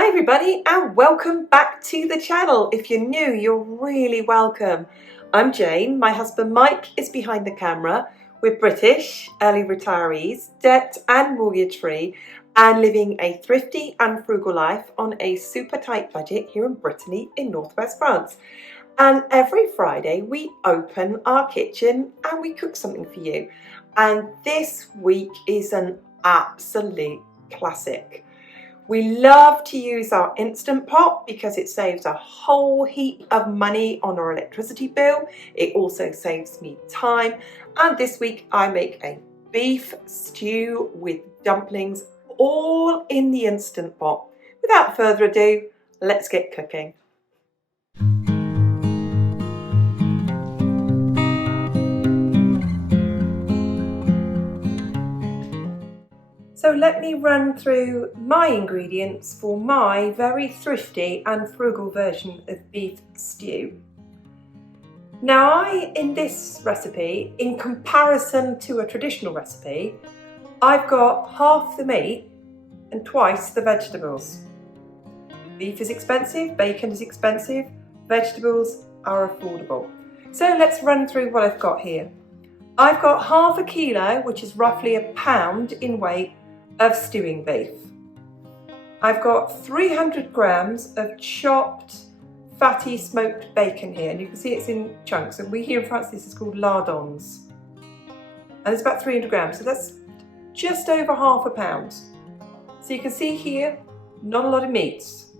Hi everybody and welcome back to the channel. If you're new, you're really welcome. I'm Jane, my husband Mike is behind the camera. We're British, early retirees, debt and mortgage free and living a thrifty and frugal life on a super tight budget here in Brittany in northwest France. And every Friday we open our kitchen and we cook something for you. And this week is an absolute classic. We love to use our Instant Pot because it saves a whole heap of money on our electricity bill. It also saves me time. And this week I make a beef stew with dumplings, all in the Instant Pot. Without further ado, let's get cooking. So let me run through my ingredients for my very thrifty and frugal version of beef stew. Now in this recipe, in comparison to a traditional recipe, I've got half the meat and twice the vegetables. Beef is expensive, bacon is expensive, vegetables are affordable. So let's run through what I've got here. I've got half a kilo, which is roughly a pound in weight, of stewing beef. I've got 300 grams of chopped fatty smoked bacon here, and you can see it's in chunks, and we here in France this is called lardons, and it's about 300 grams, so that's just over half a pound. So you can see here, not a lot of meats.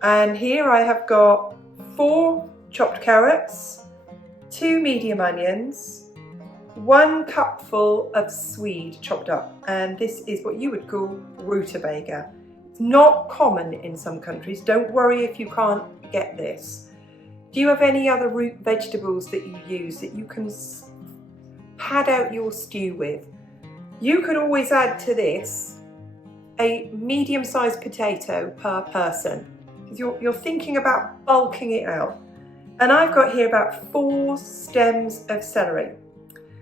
And here I have got 4 chopped carrots, 2 medium onions, 1 cupful of swede chopped up, and this is what you would call rutabaga. It's not common in some countries. Don't worry if you can't get this. Do you have any other root vegetables that you use that you can pad out your stew with? You could always add to this a medium-sized potato per person, because you're thinking about bulking it out. And I've got here about 4 stems of celery.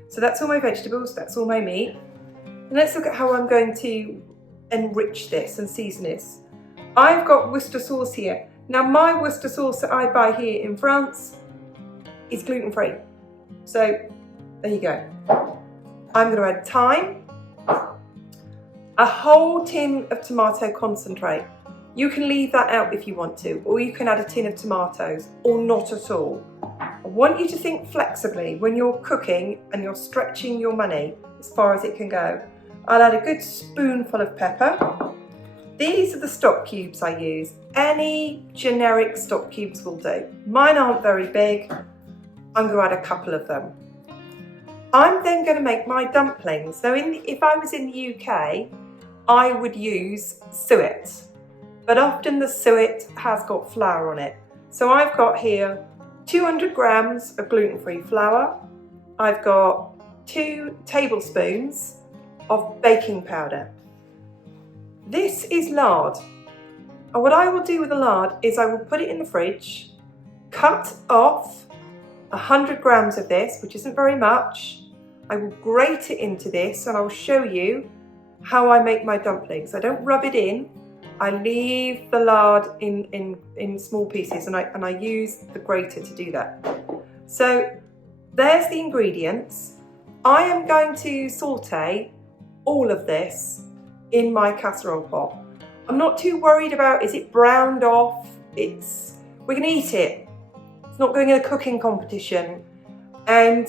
So that's all my vegetables, that's all my meat. And let's look at how I'm going to enrich this and season this. I've got Worcester sauce here. Now my Worcester sauce that I buy here in France is gluten-free. So there you go. I'm going to add thyme, a whole tin of tomato concentrate. You can leave that out if you want to, or you can add a tin of tomatoes, or not at all. I want you to think flexibly when you're cooking and you're stretching your money as far as it can go. I'll add a good spoonful of pepper. These are the stock cubes I use. Any generic stock cubes will do. Mine aren't very big. I'm going to add a couple of them. I'm then going to make my dumplings. So if I was in the UK, I would use suet. But often the suet has got flour on it. So I've got here 200 grams of gluten-free flour. I've got 2 tablespoons of baking powder. This is lard. And what I will do with the lard is I will put it in the fridge, cut off 100 grams of this, which isn't very much. I will grate it into this and I'll show you how I make my dumplings. I don't rub it in. I leave the lard in small pieces and I use the grater to do that. So there's the ingredients. I am going to saute all of this in my casserole pot. I'm not too worried about is it browned off. We're going to eat it. It's not going in a cooking competition and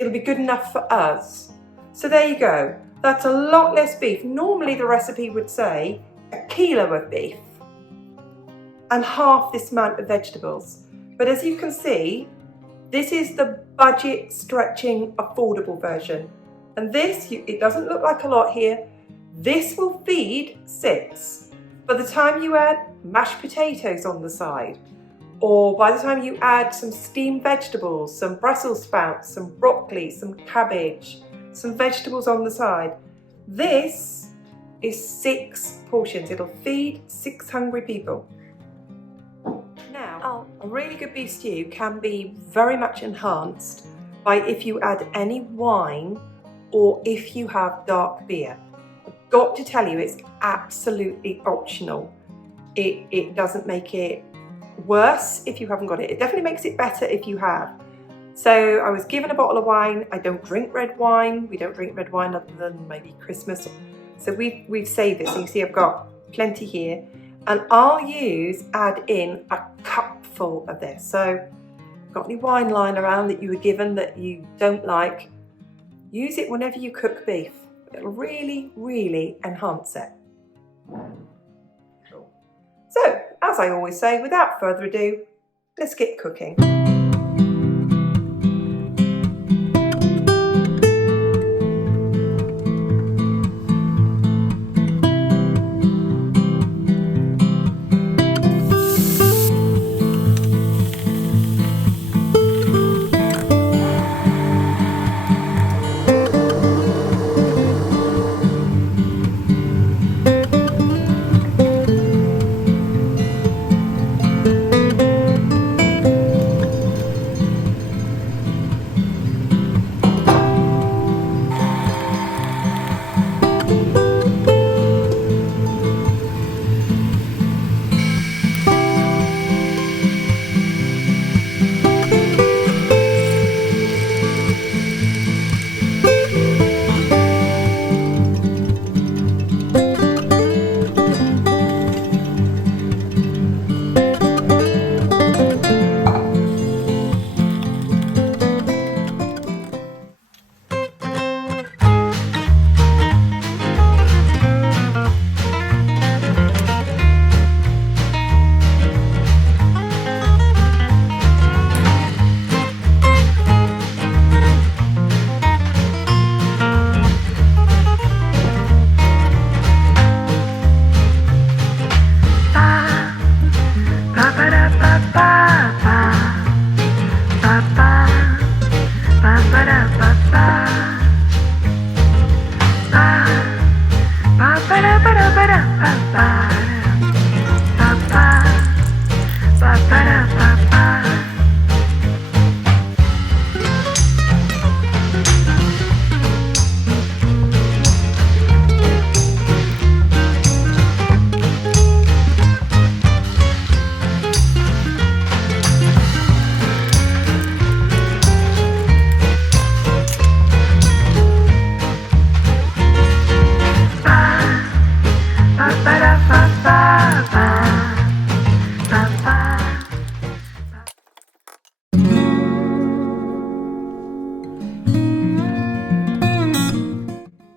it'll be good enough for us. So there you go. That's a lot less beef. Normally the recipe would say a kilo of beef and half this amount of vegetables. But as you can see, this is the budget stretching affordable version. And this, it doesn't look like a lot here. This will feed 6. By the time you add mashed potatoes on the side, or by the time you add some steamed vegetables, some Brussels sprouts, some broccoli, some cabbage, some vegetables on the side, this is 6 portions. It'll feed 6 hungry people. Now, a really good beef stew can be very much enhanced by if you add any wine or if you have dark beer. I've got to tell you, it's absolutely optional. It doesn't make it worse if you haven't got it. It definitely makes it better if you have. So I was given a bottle of wine. I don't drink red wine. We don't drink red wine other than maybe Christmas. So we've saved this. You see I've got plenty here. And I'll add in a cupful of this. So got any wine lying around that you were given that you don't like, use it whenever you cook beef. It'll really, really enhance it. So, as I always say, without further ado, let's get cooking.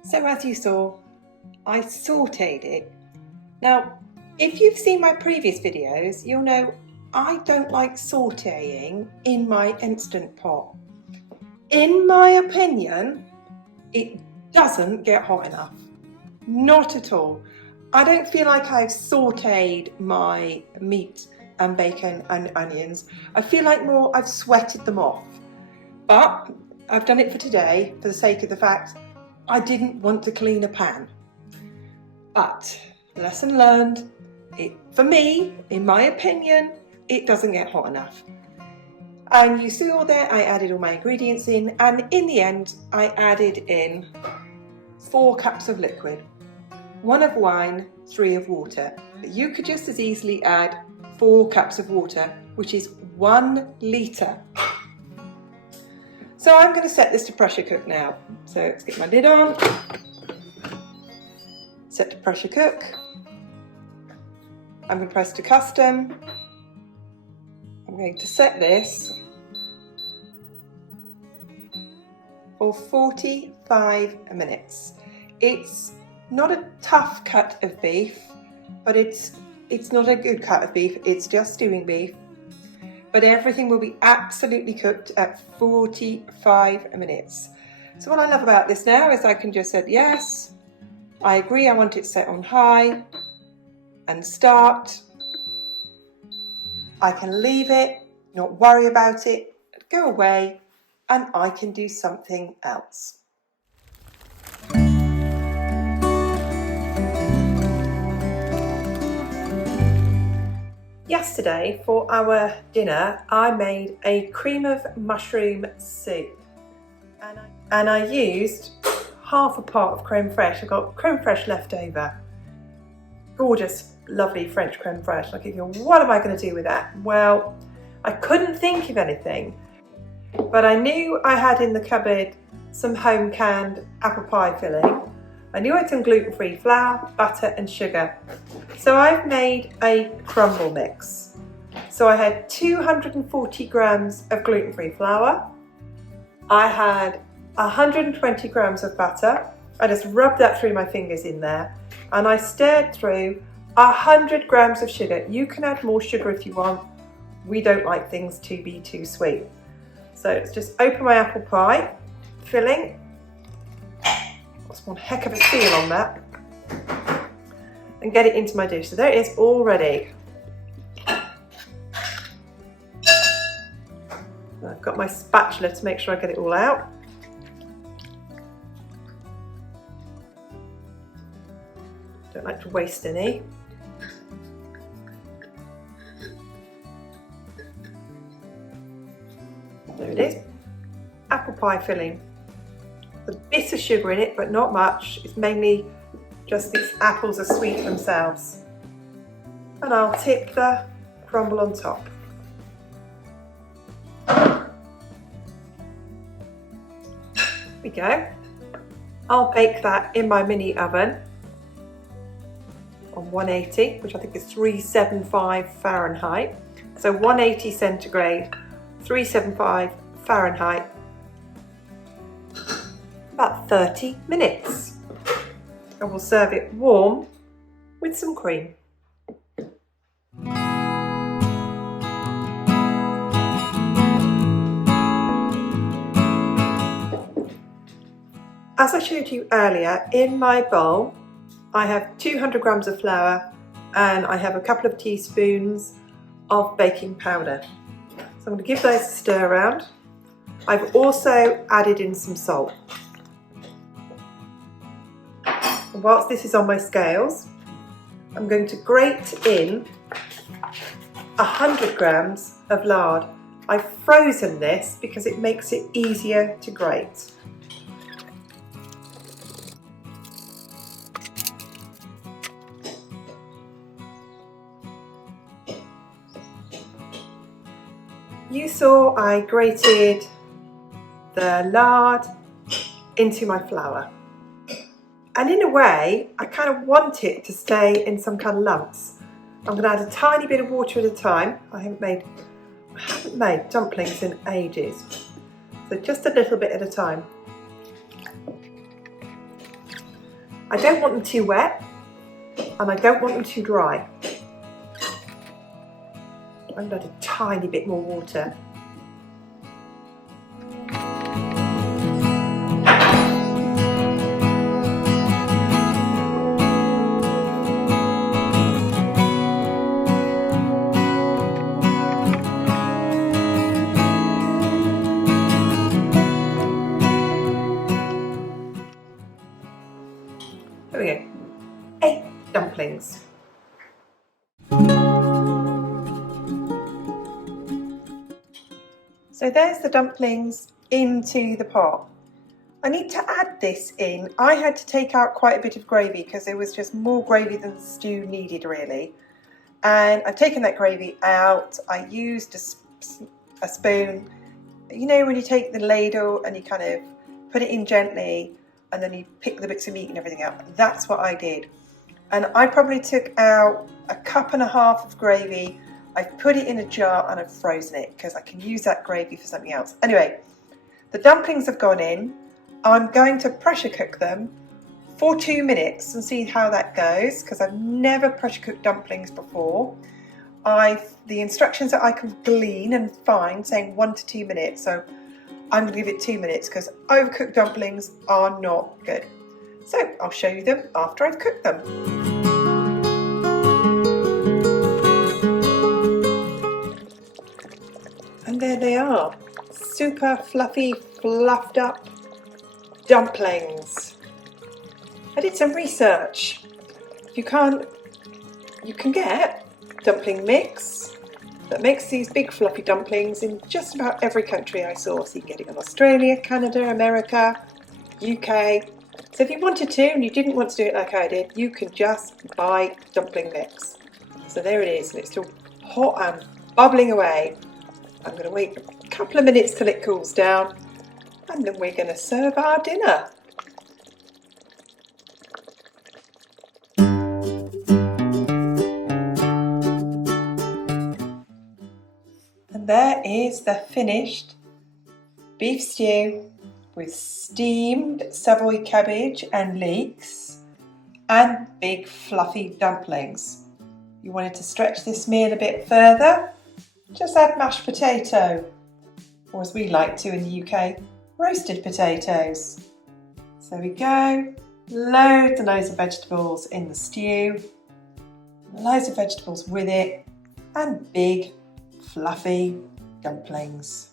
So as you saw, I sauteed it. Now, if you've seen my previous videos, you'll know I don't like sauteing in my Instant Pot. In my opinion, it doesn't get hot enough. Not at all. I don't feel like I've sauteed my meat and bacon and onions. I feel like more I've sweated them off. But I've done it for today for the sake of the fact I didn't want to clean a pan. But lesson learned, for me, in my opinion, it doesn't get hot enough. And you see all there, I added all my ingredients in, and in the end, I added in 4 cups of liquid, 1 of wine, 3 of water. But you could just as easily add 4 cups of water, which is 1 litre. So I'm going to set this to pressure cook now. So let's get my lid on, set to pressure cook. I'm going to press to custom. I'm going to set this for 45 minutes. It's not a tough cut of beef, but it's not a good cut of beef, it's just stewing beef. But everything will be absolutely cooked at 45 minutes. So what I love about this now is I can just say, yes, I agree, I want it set on high, and start. I can leave it, not worry about it, go away, and I can do something else. Yesterday for our dinner I made a cream of mushroom soup and I used half a pot of creme fraiche. I got creme fraiche left over. gorgeous, lovely French creme fraiche. I keep thinking, what am I going to do with that? Well, I couldn't think of anything, but I knew I had in the cupboard some home canned apple pie filling. I knew I had some gluten-free flour, butter and sugar. So I've made a crumble mix. So I had 240 grams of gluten-free flour. I had 120 grams of butter. I just rubbed that through my fingers in there, and I stirred through 100 grams of sugar. You can add more sugar if you want. We don't like things to be too sweet. So let's just open my apple pie filling. That's one heck of a seal on that. And get it into my dish. So there it is, all ready. I've got my spatula to make sure I get it all out. Don't like to waste any. There it is. Apple pie filling. There's a bit of sugar in it, but not much. It's mainly just these apples are sweet themselves. And I'll tip the crumble on top. There we go. I'll bake that in my mini oven on 180, which I think is 375 Fahrenheit. So 180 centigrade, 375 Fahrenheit, about 30 minutes. And we'll serve it warm with some cream. As I showed you earlier, in my bowl I have 200 grams of flour and I have a couple of teaspoons of baking powder. So I'm going to give those a stir around. I've also added in some salt. And whilst this is on my scales, I'm going to grate in 100 grams of lard. I've frozen this because it makes it easier to grate. You saw I grated the lard into my flour. And in a way, I kind of want it to stay in some kind of lumps. I'm going to add a tiny bit of water at a time. I haven't made dumplings in ages. So just a little bit at a time. I don't want them too wet and I don't want them too dry. I'm going to add a tiny bit more water. There we go. 8 dumplings. So there's the dumplings into the pot. I need to add this in. I had to take out quite a bit of gravy because there was just more gravy than the stew needed really. And I've taken that gravy out. I used a spoon. You know when you take the ladle and you kind of put it in gently and then you pick the bits of meat and everything out. That's what I did. And I probably took out a cup and a half of gravy. I've put it in a jar and I've frozen it because I can use that gravy for something else. Anyway, the dumplings have gone in. I'm going to pressure cook them for 2 minutes and see how that goes because I've never pressure cooked dumplings before. The instructions that I can glean and find saying 1 to 2 minutes, so I'm going to give it 2 minutes because overcooked dumplings are not good. So I'll show you them after I've cooked them. And there they are, super fluffy, fluffed up dumplings. I did some research. You can get dumpling mix that makes these big fluffy dumplings in just about every country I saw. So you can get it in Australia, Canada, America, UK, So if you wanted to and you didn't want to do it like I did, you can just buy dumpling mix. So there it is, and it's still hot and bubbling away. I'm going to wait a couple of minutes till it cools down, and then we're going to serve our dinner. And there is the finished beef stew with steamed Savoy cabbage and leeks and big fluffy dumplings. You wanted to stretch this meal a bit further? Just add mashed potato, or as we like to in the UK, roasted potatoes. So there we go, loads and loads of vegetables in the stew, loads of vegetables with it, and big fluffy dumplings.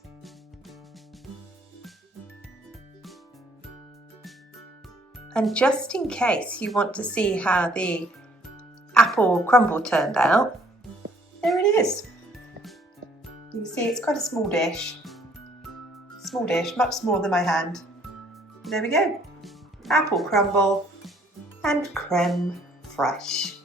And just in case you want to see how the apple crumble turned out, there it is. You can see it's quite a small dish, much smaller than my hand. There we go, apple crumble and creme fraiche.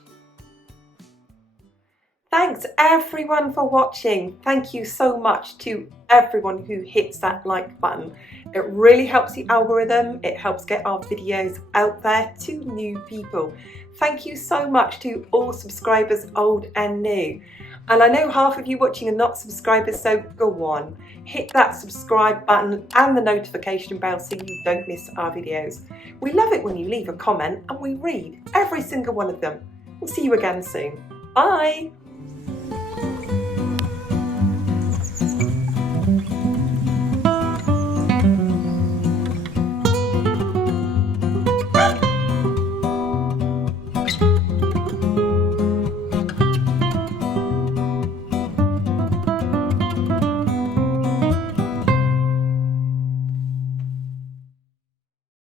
Thanks everyone for watching. Thank you so much to everyone who hits that like button. It really helps the algorithm. It helps get our videos out there to new people. Thank you so much to all subscribers, old and new. And I know half of you watching are not subscribers, so go on. Hit that subscribe button and the notification bell so you don't miss our videos. We love it when you leave a comment and we read every single one of them. We'll see you again soon. Bye.